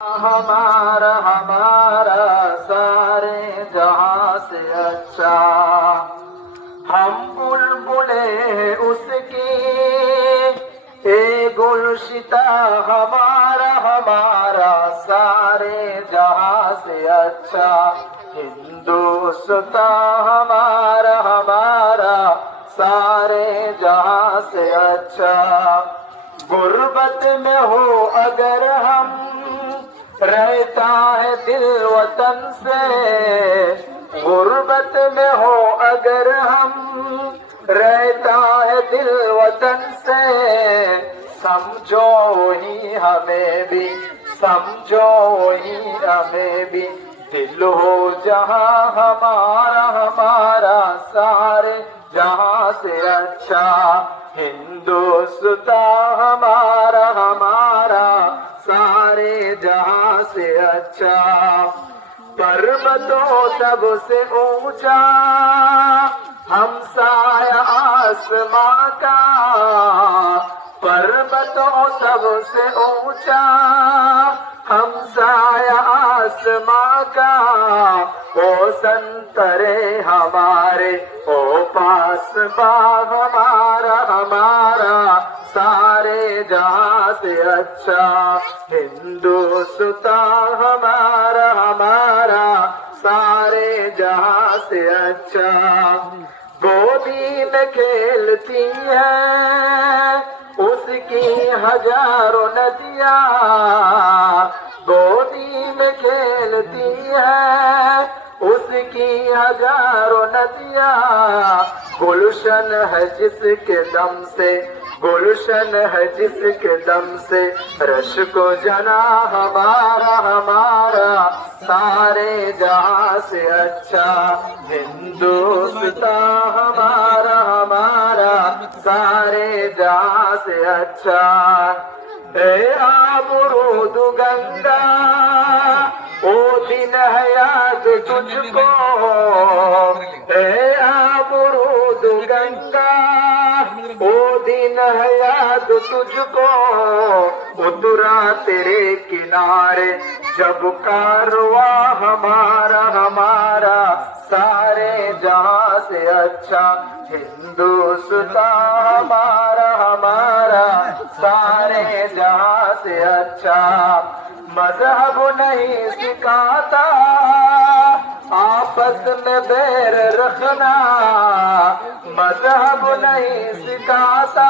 ہمارا ہمارا سارے جہاں سے اچھا۔ ہم بلبلے اس کی، اے گلشتا ہمارا ہمارا سارے جہاں سے اچھا۔ ہندوستان، ہمارا ہمارا سارے جہاں سے اچھا۔ غربت میں ہو اگر ہم رہتا ہے دل وطن سے۔ غربت میں ہو اگر ہم رہتا ہے دل وطن سے۔ سمجھو وہی ہمیں بھی، سمجھو وہی ہمیں بھی۔ دل ہو جہاں ہمارا ہمارا سارے، جہاں سے اچھا ہندوستان ہمارا ہمارا پربتوں سب سے اونچا، ہم سایہ آسماں کا۔ پربتوں سب سے اونچا، ہم سایہ آسماں کا۔ او سنترے ہمارے، او پاس باغ ہمارا ہمارا اچھا ہندوستان ہمارا ہمارا سارے جہاں سے اچھا گودی میں کھیلتی ہے اس کی ہزاروں ندیاں گودی میں کھیلتی ہے اس کی ہزاروں ندیاں گلشن ہے جس کے دم سے، گلشن ہے جس کے دم سے۔ رش کو جنا ہمارا ہمارا۔ سارے جہاں سے اچھا۔ ہندوستان ہمارا ہمارا۔ سارے جہاں سے اچھا۔ اے آبرود گنگا او دن یاد تجھ کو اے آبرود گنگا، او دن ہے یاد تجھ کو اترا تیرے کنارے، جب کارواں ہمارا ہمارا سارے جہاں سے اچھا۔ ہندوستان ہمارا ہمارا سارے جہاں سے اچھا۔ مذہب نہیں سکھاتا آپس میں بیر رکھنا مذہب نہیں سکھاتا